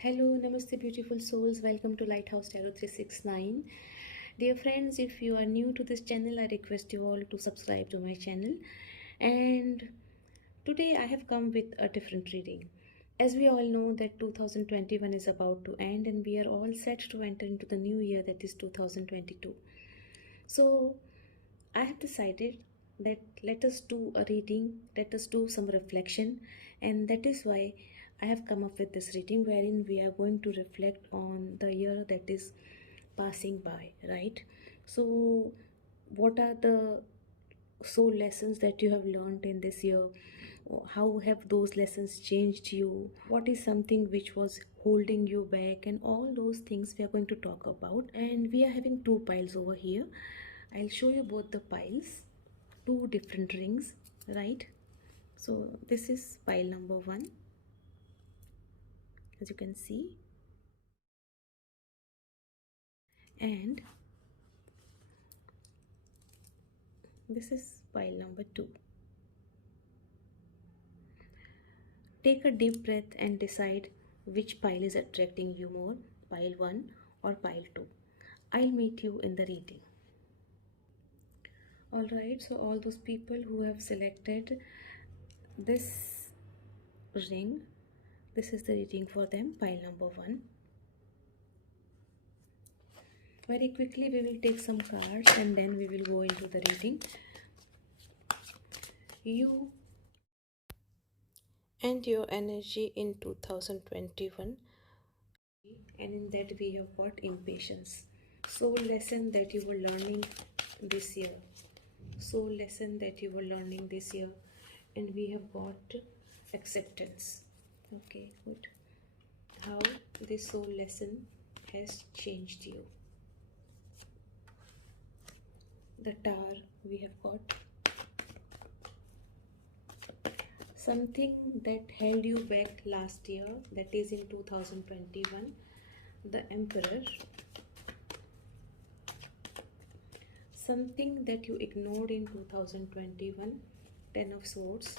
Hello, Namaste, beautiful souls. Welcome to Lighthouse Tarot 369. Dear friends, if you are new to this channel, I request you all to subscribe to my channel. And today I have come with a different reading. As we all know that 2021 is about to end and we are all set to enter into the new year, that is 2022. So I have decided that let us do a reading, let us do some reflection, and that is why I have come up with this reading wherein we are going to reflect on the year that is passing by, right? So, what are the soul lessons that you have learned in this year? How have those lessons changed you? What is something which was holding you back? And all those things we are going to talk about. And we are having two piles over here. I'll show you both the piles, two different rings, right? So this is pile number one, as you can see, and this is pile number two. Take a deep breath and decide which pile is attracting you more, pile 1 or pile 2. I'll meet you in the reading. Alright, so all those people who have selected this ring, this is the reading for them, pile number 1. Very quickly we will take some cards and then we will go into the reading. You and your energy in 2021, and in that we have got impatience. Soul lesson that you were learning this year. Soul lesson that you were learning this year, and we have got acceptance. Okay, good. How this soul lesson has changed you. The Tower we have got. Something that held you back last year, that is in 2021, the Emperor. Something that you ignored in 2021, Ten of Swords.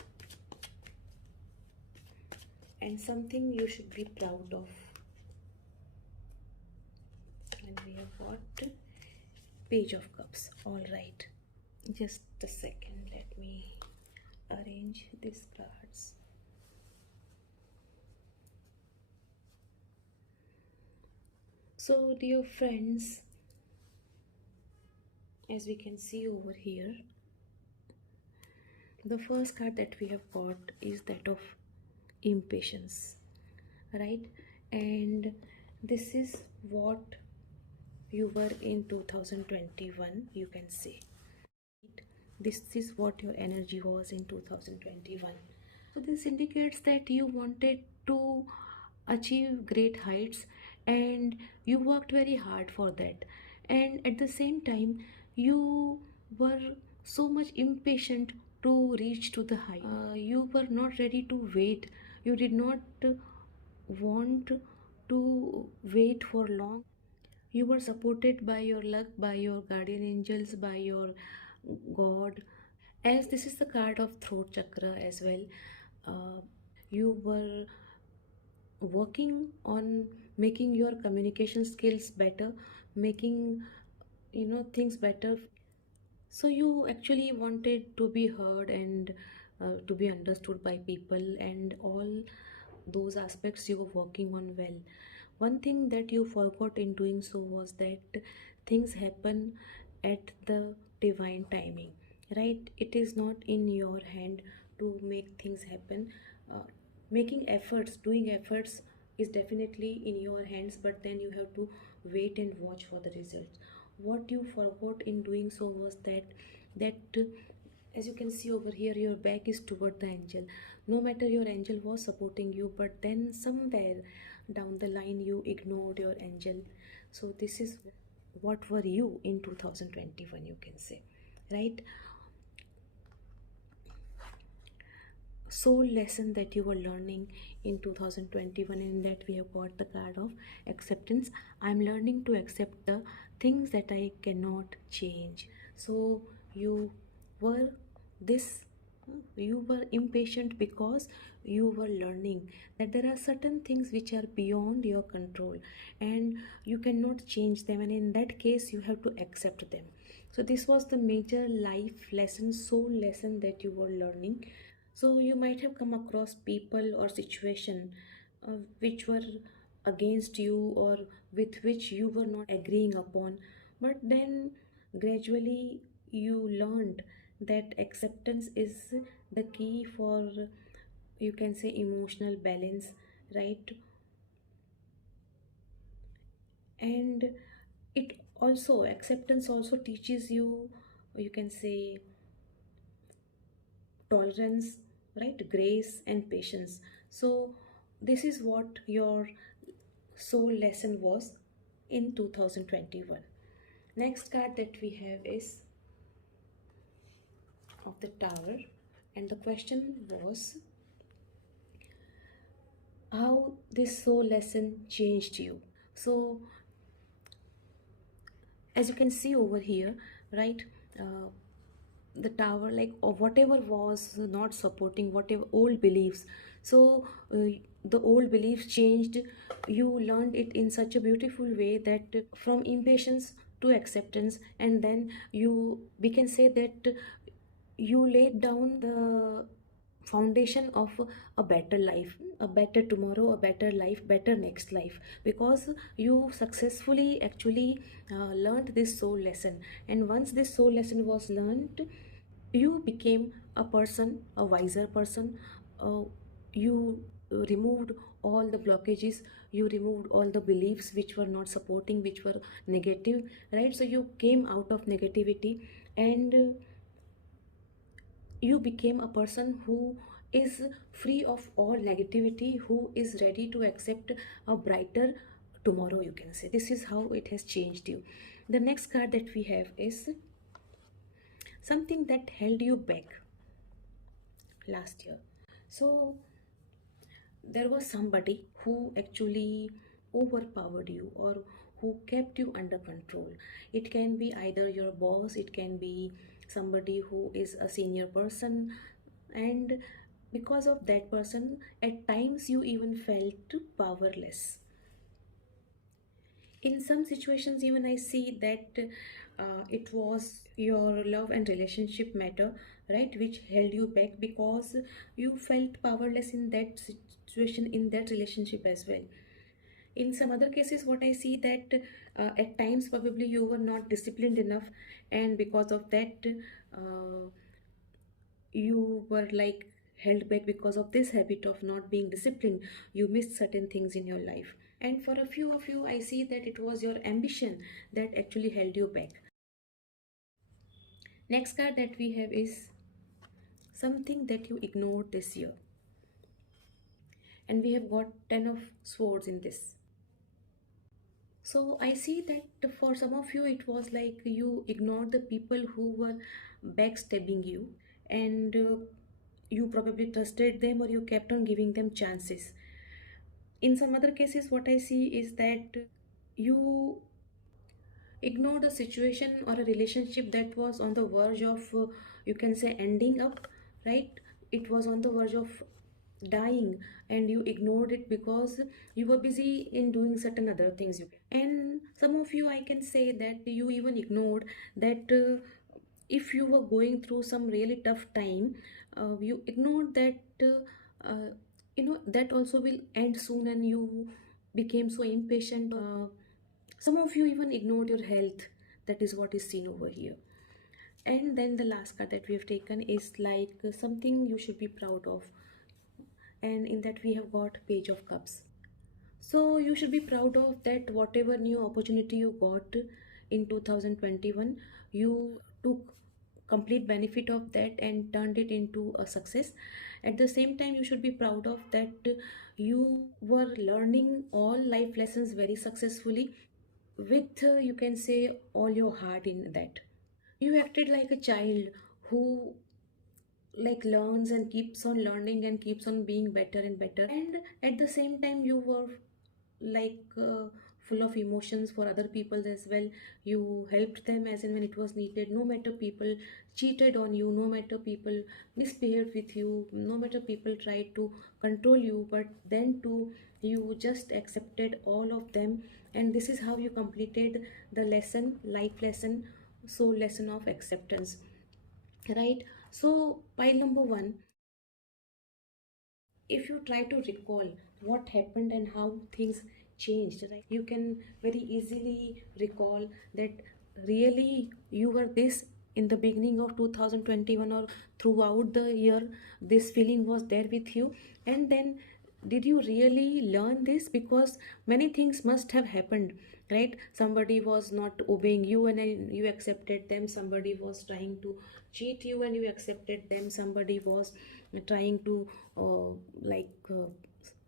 And something you should be proud of. And we have got Page of Cups. All right, just a second, let me arrange these cards. So dear friends, as we can see over here, the first card that we have got is that of impatience, right? And this is what you were in 2021, you can say. This is what your energy was in 2021. So this indicates that you wanted to achieve great heights and you worked very hard for that, and at the same time you were so much impatient to reach to the height. You were not ready to wait. You did not want to wait for long. You were supported by your luck, by your guardian angels, by your god. As this is the card of throat chakra as well, uh, you were working on making your communication skills better, making things better. So you actually wanted to be heard and to be understood by people, and all those aspects you were working on well. One thing that you forgot in doing so was that things happen at the divine timing, right? It is not in your hand to make things happen. uh, Making efforts, doing efforts is definitely in your hands, but then you have to wait and watch for the results. What you forgot in doing so was that as you can see over here, your back is toward the angel. No matter, your angel was supporting you, but then somewhere down the line you ignored your angel. So this is what were you in 2021, you can say, right? Soul lesson that you were learning in 2021, and that we have got the card of acceptance. I'm learning to accept the things that I cannot change. So you were this, you were impatient because you were learning that there are certain things which are beyond your control and you cannot change them, and in that case you have to accept them. So this was the major life lesson, soul lesson that you were learning. So you might have come across people or situation which were against you or with which you were not agreeing upon, but then gradually you learned that acceptance is the key for, you can say, emotional balance, right? And it also, acceptance also teaches you, you can say, tolerance, right, grace and patience. So this is what your soul lesson was in 2021. Next card that we have is of the Tower, and the question was how this soul lesson changed you. So as you can see over here, right, uh, the Tower, like, or whatever was not supporting, whatever old beliefs, so the old beliefs changed. You learned it in such a beautiful way that from impatience to acceptance, and then you, we can say that you laid down the foundation of a better life, a better tomorrow, a better life, better next life, because you successfully actually learned this soul lesson. And once this soul lesson was learned, you became a person, a wiser person. You removed all the blockages, you removed all the beliefs which were not supporting, which were negative, right? So you came out of negativity, and you became a person who is free of all negativity, who is ready to accept a brighter tomorrow, you can say. This is how it has changed you. The next card that we have is something that held you back last year. So there was somebody who actually overpowered you, or who kept you under control. It can be either your boss, it can be somebody who is a senior person, and because of that person, at times you even felt powerless. In some situations, even I see that it was your love and relationship matter, right, which held you back, because you felt powerless in that situation, in that relationship as well. In some other cases, what I see that at times probably you were not disciplined enough, and because of that you were like held back. Because of this habit of not being disciplined, you missed certain things in your life. And for a few of you, I see that it was your ambition that actually held you back. Next card that we have is something that you ignored this year, and we have got 10 of swords in this. So I see that for some of you, it was like you ignored the people who were backstabbing you, and you probably trusted them, or you kept on giving them chances. In some other cases, what I see is that you ignored a situation or a relationship that was on the verge of, you can say, ending up, right? It was on the verge of dying, and you ignored it because you were busy in doing certain other things. And some of you, I can say that you even ignored that if you were going through some really tough time, you ignored that that also will end soon, and you became so impatient. Some of you even ignored your health. That is what is seen over here. And then the last card that we have taken is like something you should be proud of, and in that we have got Page of Cups. So you should be proud of that. Whatever new opportunity you got in 2021, you took complete benefit of that and turned it into a success. At the same time, you should be proud of that you were learning all life lessons very successfully with, you can say, all your heart in that. You acted like a child who like learns and keeps on learning and keeps on being better and better, and at the same time you were like full of emotions for other people as well. You helped them as and when it was needed, no matter people cheated on you, no matter people misbehaved with you, no matter people tried to control you, but then too you just accepted all of them. And this is how you completed the lesson, life lesson, soul lesson of acceptance, right? So pile number one, if you try to recall what happened and how things changed, right, you can very easily recall that really you were this in the beginning of 2021 or throughout the year. This feeling was there with you, and then did you really learn this? Because many things must have happened, right? Somebody was not obeying you and you accepted them. Somebody was trying to cheat you and you accepted them. Somebody was trying to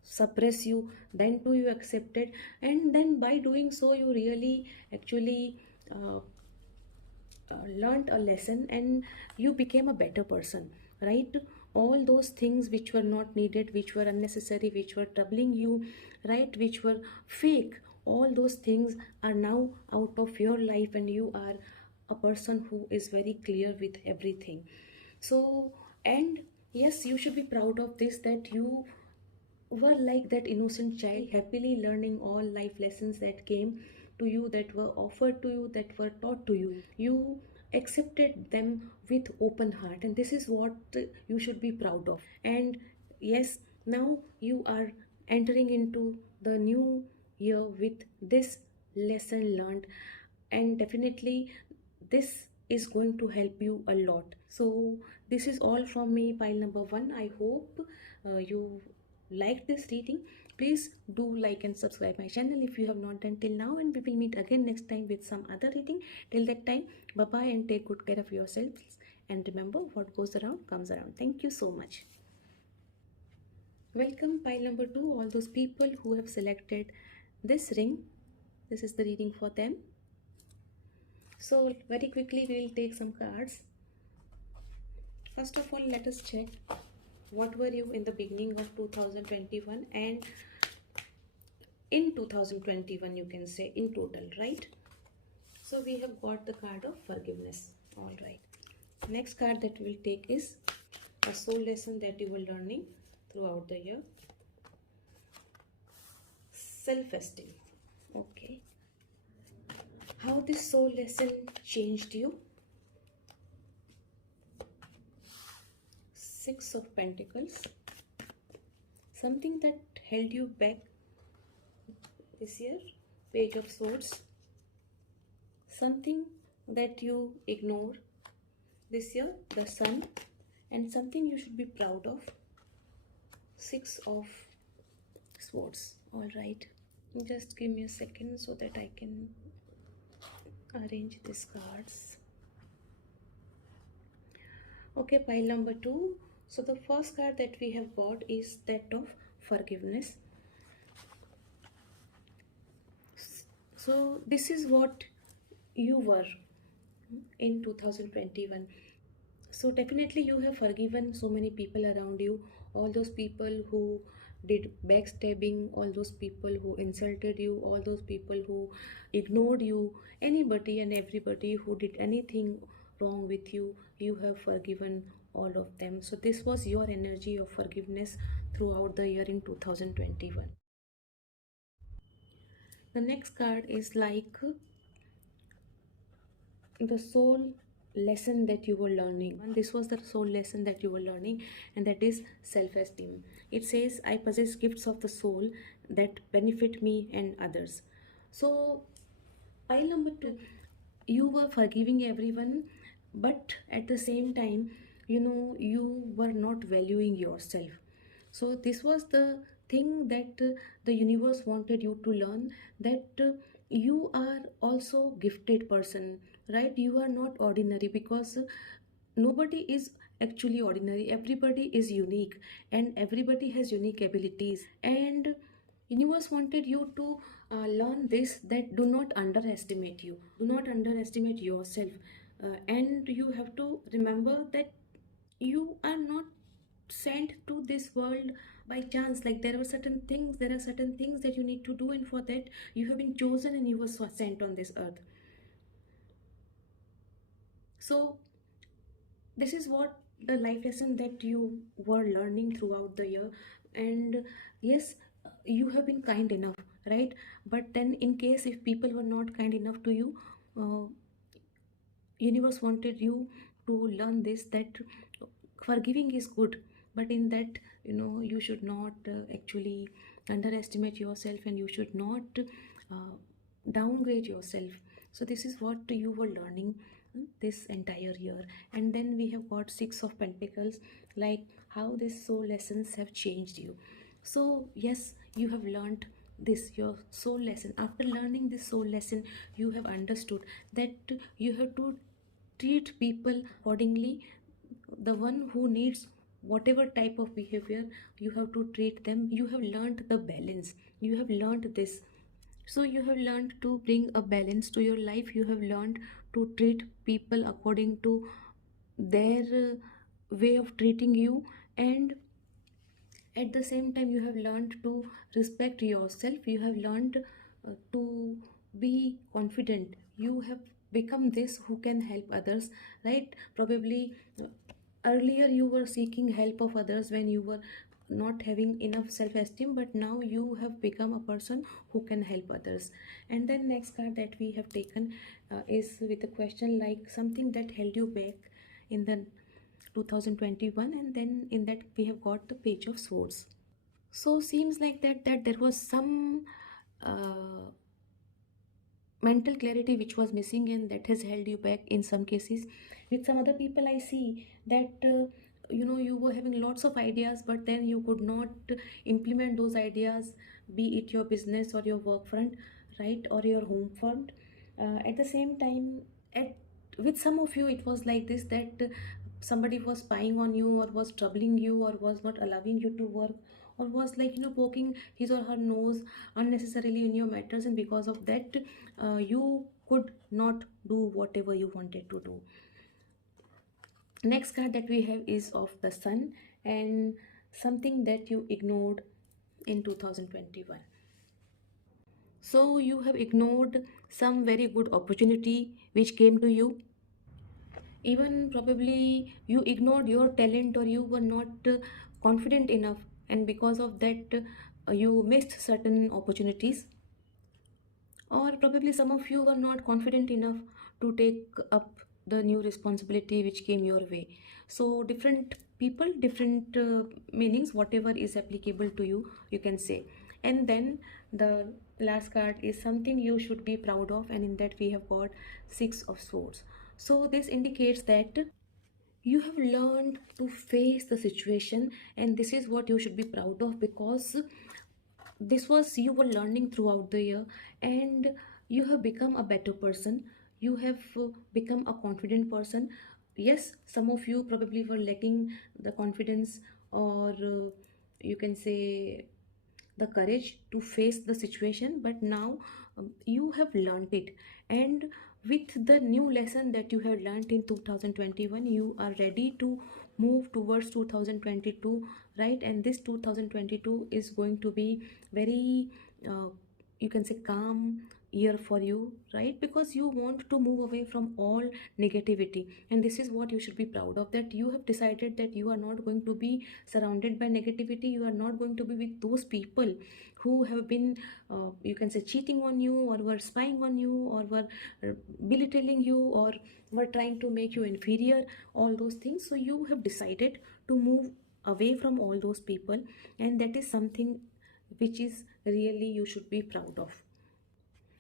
suppress you, then too you accepted. And then by doing so you really actually uh, learned a lesson and you became a better person, right? All those things which were not needed, which were unnecessary, which were troubling you, right, which were fake, all those things are now out of your life and you are a person who is very clear with everything. So, and yes, you should be proud of this, that you were like that innocent child, happily learning all life lessons that came to you, that were offered to you, that were taught to you. You accepted them with open heart, and this is what you should be proud of. And yes, now you are entering into the new year with this lesson learned, and definitely this is going to help you a lot. So this is all from me, pile number one. I hope you liked this reading. Please do like and subscribe my channel if you have not done till now, and we will meet again next time with some other reading. Till that time, bye bye, and take good care of yourselves, and remember, what goes around comes around. Thank you so much. Welcome pile number two, all those people who have selected this ring. This is the reading for them. So very quickly we will take some cards. First of all, let us check what were you in the beginning of 2021 and in 2021, you can say in total, right? So we have got the card of forgiveness. All right, next card that we'll take is a soul lesson that you were learning throughout the year. Self-esteem. Okay, how this soul lesson changed you. Six of Pentacles, something that held you back this year. Page of Swords, something that you ignore this year. The Sun, and something you should be proud of. Six of Swords. All right, just give me a second so that I can arrange these cards. Okay, pile number two. So the first card that we have got is that of forgiveness. So this is what you were in 2021. So definitely you have forgiven so many people around you, all those people who did backstabbing, all those people who insulted you, all those people who ignored you, anybody and everybody who did anything wrong with you, you have forgiven all of them. So this was your energy of forgiveness throughout the year in 2021. The next card is like the soul lesson that you were learning. And this was the soul lesson that you were learning, and that is self-esteem. It says, I possess gifts of the soul that benefit me and others. So pile number two, you were forgiving everyone, but at the same time, you were not valuing yourself. So this was the thing that the universe wanted you to learn, that you are also gifted person, right? You are not ordinary, because nobody is actually ordinary. Everybody is unique and everybody has unique abilities, and universe wanted you to learn this, that do not underestimate you, do not underestimate yourself, and you have to remember that you are not sent to this world by chance. Like there are certain things that you need to do, and for that you have been chosen and you were sent on this earth. So this is what the life lesson that you were learning throughout the year. And yes, you have been kind enough, right? But then in case if people were not kind enough to you, uh, universe wanted you to learn this, that forgiving is good, but in that, you should not actually underestimate yourself, and you should not uh, downgrade yourself. So this is what you were learning this entire year. And then we have got Six of Pentacles, like how these soul lessons have changed you. So yes, you have learned this, your soul lesson. After learning this soul lesson, you have understood that you have to treat people accordingly. The one who needs whatever type of behavior, you have to treat them. You have learned the balance, you have learned this. So you have learned to bring a balance to your life. You have learned to treat people according to their way of treating you. And at the same time, you have learned to respect yourself. You have learned to be confident. You have become this who can help others, right? Probably earlier you were seeking help of others when you were not having enough self-esteem, but now you have become a person who can help others. And then next card that we have taken is with a question like something that held you back in the 2021. And then in that we have got the Page of Swords. So seems like that there was some uh, mental clarity which was missing, and that has held you back in some cases. With some other people, I see that you were having lots of ideas, but then you could not implement those ideas, be it your business or your work front, right, or your home front. At the same time, at with some of you it was like this, that somebody was spying on you, or was troubling you, or was not allowing you to work, or was like poking his or her nose unnecessarily in your matters, and because of that you could not do whatever you wanted to do. Next card that we have is of the Sun, and something that you ignored in 2021. So you have ignored some very good opportunity which came to you. Even probably you ignored your talent, or you were not confident enough, and because of that you missed certain opportunities. Or probably some of you were not confident enough to take up the new responsibility which came your way. So different people, different meanings, whatever is applicable to you, you can say. And then the last card is something you should be proud of, and in that we have got Six of Swords. So this indicates that you have learned to face the situation, and this is what you should be proud of, because this was you were learning throughout the year, and you have become a better person. You have become a confident person. Yes, some of you probably were lacking the confidence, or you can say the courage to face the situation, but now you have learned it. And with the new lesson that you have learned in 2021, you are ready to move towards 2022, right? And this 2022 is going to be very you can say calm year for you, right? Because you want to move away from all negativity, and this is what you should be proud of, that you have decided that you are not going to be surrounded by negativity. You are not going to be with those people who have been you can say cheating on you, or were spying on you, or were belittling you, or were trying to make you inferior, all those things. So you have decided to move away from all those people, and that is something which is really you should be proud of.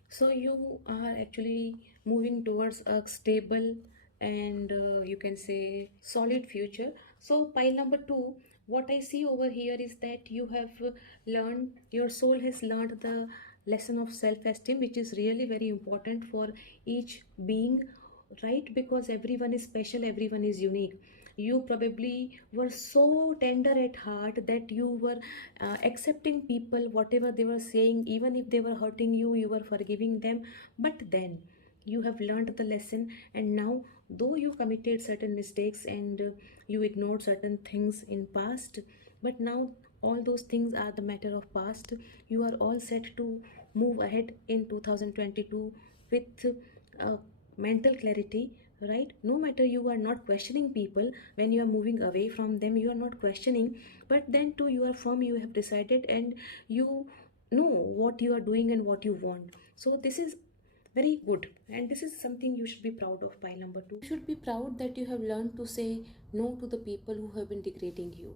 So you are actually moving towards a stable and you can say solid future. So pile number two, what I see over here is that you have learned, your soul has learned the lesson of self-esteem, which is really very important for each being, right? Because everyone is special, everyone is unique. You probably were so tender at heart that you were accepting people whatever they were saying, even if they were hurting you, you were forgiving them. But then you have learned the lesson, and now though you committed certain mistakes, and you ignored certain things in past, but now all those things are the matter of past. You are all set to move ahead in 2022 with mental clarity, right? No matter, you are not questioning people when you are moving away from them, you are not questioning, but then too you are firm, you have decided, and you know what you are doing and what you want. So this is very good, and this is something you should be proud of. Pile number 2, you should be proud that you have learned to say no to the people who have been degrading you.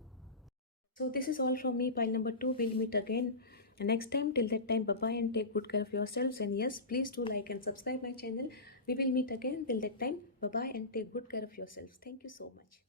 So this is all from me, pile number 2. We'll meet again next time. Till that time, bye bye, and take good care of yourselves. And yes, please do like and subscribe my channel. We will meet again. Till that time, bye bye, and take good care of yourselves. Thank you so much.